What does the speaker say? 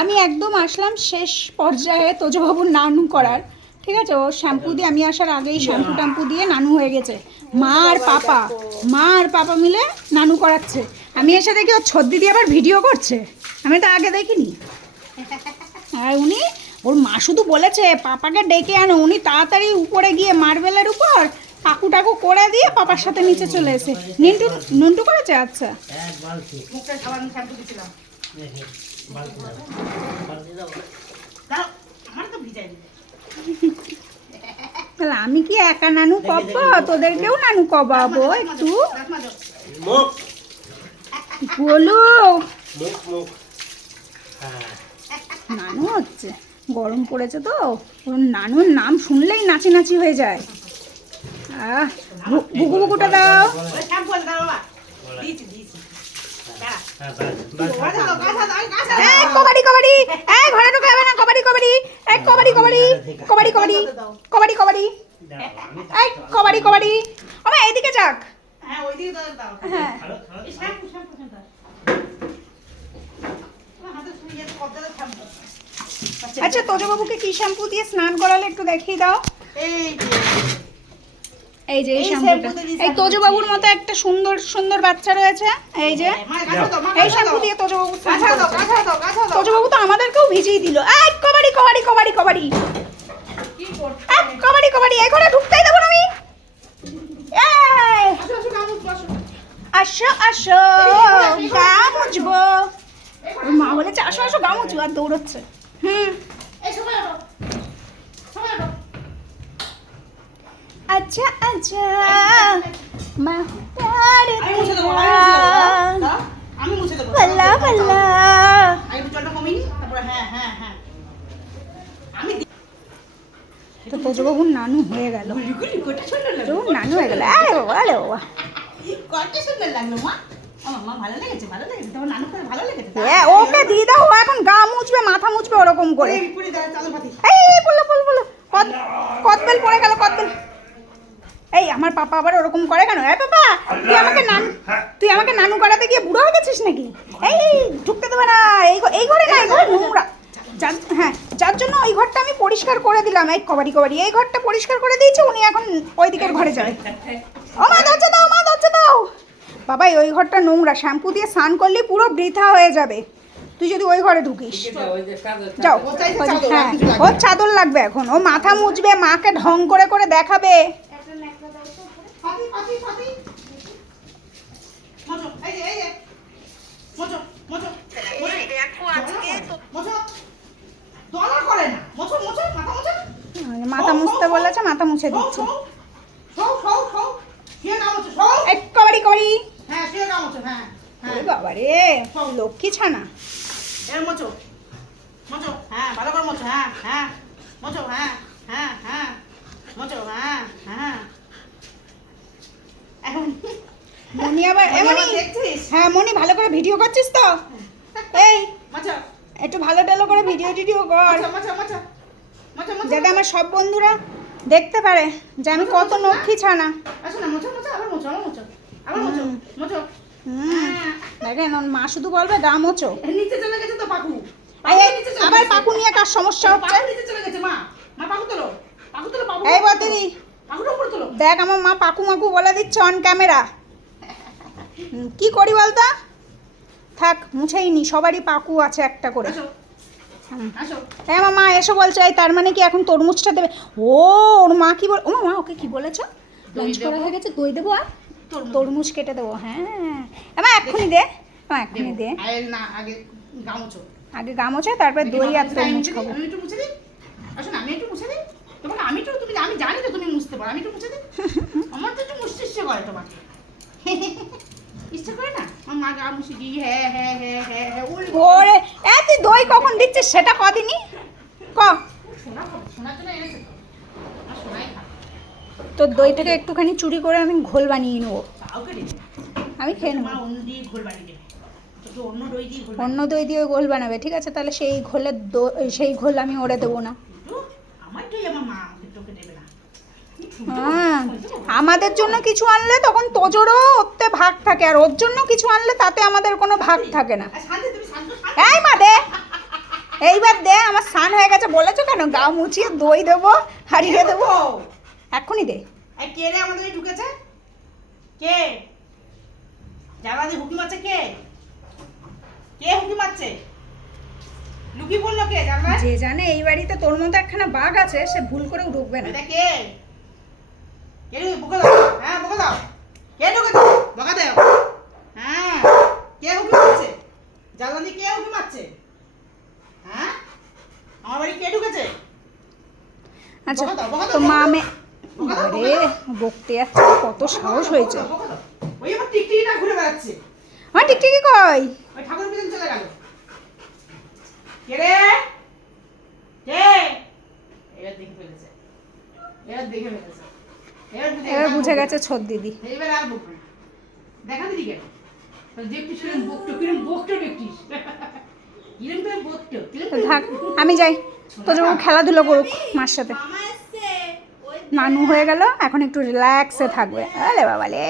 আমি একদম আসলাম শেষ পর্যায়ে তোজবাবুর নানু করার। ঠিক আছে, ও শ্যাম্পু দিয়ে, আমি আসার আগেই শ্যাম্পু ট্যাম্পু দিয়ে নানু হয়ে গেছে। মা আর পাপা মিলে নানু করাচ্ছে। আমি এসে দেখি ও ছদ্দি দিয়ে আবার ভিডিও করছে, আমি তো আগে দেখিনি। আর উনি, ওর মা শুধু বলেছে পাপাকে ডেকে আনো, উনি তাড়াতাড়ি উপরে গিয়ে মার্বেলের উপর কাকু টাকু করে দিয়ে পাপার সাথে নিচে চলে এসে নন্টু করেছে। আচ্ছা, তাহলে আমি কি একা নানু কব, তোদেরকেও নানু কবাবো একটু বলো। নানু হচ্ছে, গরম পড়েছে তো, ওর নানুর নাম শুনলেই নাচি নাচি হয়ে যায়। বুকু বুকুটা দাও। কবাডি কবাডি, এই ঘরে ঢোকা যাবে না। কবাডি কবাডি, এই কবাডি কবাডি কবাডি কবাডি কবাডি কবাডি, এই কবাডি কবাডি। আমার এইদিকে যাক। হ্যাঁ, আচ্ছা তোজবাবুকে কি শ্যাম্পু দিয়ে স্নান করালে একটু দেখিয়ে দাও। এই যে এই শ্যাম্পুটা, এই তোজবাবুর মতো একটা সুন্দর সুন্দর বাচ্চা রয়েছে, এই যে এই শ্যাম্পু দিয়ে তোজবাবু স্নান করেছে। তোজবাবু তো আমাদেরকেও ভিজিয়ে দিল। এই কবাডি কবাডি কবাডি কবাডি কবাডি কবাডি, এই ঘরে ঢুকতেই দেবো না আমি। আসো আসো, গা মুছবো। ওর মা বলেছে আসো আসো গা মুছবো, আর দৌড়চ্ছে। আচ্ছা আচ্ছা, পাল্লা পাল্লা। তো তোজবাবুর নানু হয়ে গেল, নানু হয়ে গেল। আরে বাবা, আরে বাবা, ওকে দিয়ে দাও, ও এখন গা মুছবে মাথা মুছবে ওরকম করে। এই বললো বললো বললো, কদবেল পড়ে গেল, কদবেল। এই আমার পাপা আবার ওরকম করে কেন? এই পাপা, তুই আমাকে নানু করাতে গিয়ে বুড়ো হয়ে গেছিস নাকি? এই ঢুকতে দেবে না এই ঘরে, না এই ঘরে নোংরা। হ্যাঁ, যার জন্য ওই ঘরটা আমি পরিষ্কার করে দিলাম। এই কবাডি কবাডি, এই ঘরটা পরিষ্কার করে দিয়েছে, উনি এখন ওই দিকের ঘরে যাবে। ও মা দরজা দাও, মা দরজা দাও। বাবা ওই ঘরটা নোংরা, শ্যাম্পু দিয়ে স্নান করলে পুরো বৃথা হয়ে যাবে তুই যদি ওই ঘরে ঢুকিস। যাও, হ্যাঁ ওর চাদর লাগবে এখন, ও মাথা মুছবে, মাকে ঢং করে করে দেখাবে। মাথা মুছতে বলেছে, মাথা মুছে দিচ্ছে। কবাডি কবাডি, বাবা রে লক্ষ্মী ছানা। মনি আবার হ্যাঁ মনি ভালো করে ভিডিও করছিস তো? এই একটু ভালো টালো করে ভিডিও টিডিও কর, যাতে আমার সব বন্ধুরা দেখতে পারে যে আমি কত লক্ষ্মী ছানা। দেখেন ওর মা শুধু বলবে গা মোচো। আবার পাকু নিয়ে কার সমস্যা হচ্ছে? এই বদিদি দেখ, আমার মা পাকু মাকু বলে দিচ্ছে অন ক্যামেরা। কি করি বলতো? থাক মুছেই নি, সবারই পাকু আছে একটা করে। হ্যাঁ আমার মা এসো বলছে, এই তার মানে কি এখন তরমুজটা দেবে? ও ওর মা কি বল, ও মা ওকে কি বলেছো? লাঞ্চ করা হয়ে গেছে, দই দেবো আর তরমুজ কেটে দেবো। হ্যাঁ আমার এক্ষুনি দে, এক্ষুনি দে। আগে গা মোছো, তারপরে দই আর তরমুজ খাবো। আমি জানি তো তুমি মুছতে পারো, আমি একটু মুছে দিই। আমার তো একটু মুছতে ইচ্ছে করে, তোমার ইচ্ছে করে না? আমার মা গা মুছে দিই। হ্যাঁ হ্যাঁ হ্যাঁ হ্যাঁ হ্যাঁ। ওরে তুই দই কখন দিচ্ছিস সেটা কদিনই ক। শোনার জন্য এনেছে তো, শোনাই খা। তোর দই থেকে একটুখানি চুরি করে আমি ঘোল বানিয়ে নেবো। আমি খেয়ে নেবো। অন্য দিয়ে ঘোল বানিয়ে দেবে, অন্য দই দিয়ে ঘোল বানাবে, ঠিক আছে? তাহলে সেই ঘোলের সেই ঘোল আমি ওরে দেবো না। আমার দই আমার মা তোকে দেবে না। হ্যাঁ, আমাদের জন্য কিছু আনলে তখন তোজোরও ওতে ভাগ থাকে, আর ওর জন্য কিছু আনলে তাতে আমাদের কোনো ভাগ থাকে না। আর শান্তি তুমি শান্ত এই মা দে, এইবার দে, আমার স্নান হয়ে গেছে বলেছো কেন, গা মুছিয়ে দই দেবো হারিয়ে দেবো, এক্ষুনি দে। এই কে রে আমাদের এই ঢুকেছে? কে জানলা দিয়ে হুকি মারছে? কে কে হুকি মারছে? লুকি বললো কে জানলা? যে জানে এই বাড়িতে তোর মতো একখানা বাঘ আছে, সে ভুল করেও ঢুকবে না। এটা কে? কে রে বকা দাও? হ্যাঁ বকা দাও। কে ঢুকেছে? বকা দাও। হ্যাঁ কে হুকি মারছে? জানলা দিয়ে কে হুকি মারছে? হ্যাঁ আমার বাড়ি কে ঢুকেছে? আচ্ছা, বকা দাও, বকা দাও, তো মা বকা দাও। মে বকা দাও, আরে বকতে যাচ্ছে, কত সাহস হয়েছে। বকা দাও। ওই আমার টিকটিকিটা ঘুরে বেড়াচ্ছে। আমার টিকটিকি কই? ওই ঠাকুর পিছন চলে গেল। কে রে? কে? এবার দেখে ফেলেছে। এবার দেখে ফেলেছে। এবার বুঝে গেছে ছোট দিদি। এইবার আর বকবে না। দেখা দিদি কেন? দেখতে শুনে বকটো কিরম বকটো দেখতিস। কিরম করে বকটো? তো থাক, আমি যাই, তো যখন খেলাধুলো করুক মার সাথে। মামা এসছে। ওই নানু হয়ে গেল, এখন একটু রিল্যাক্সে থাকবে। আরে বাবা রে।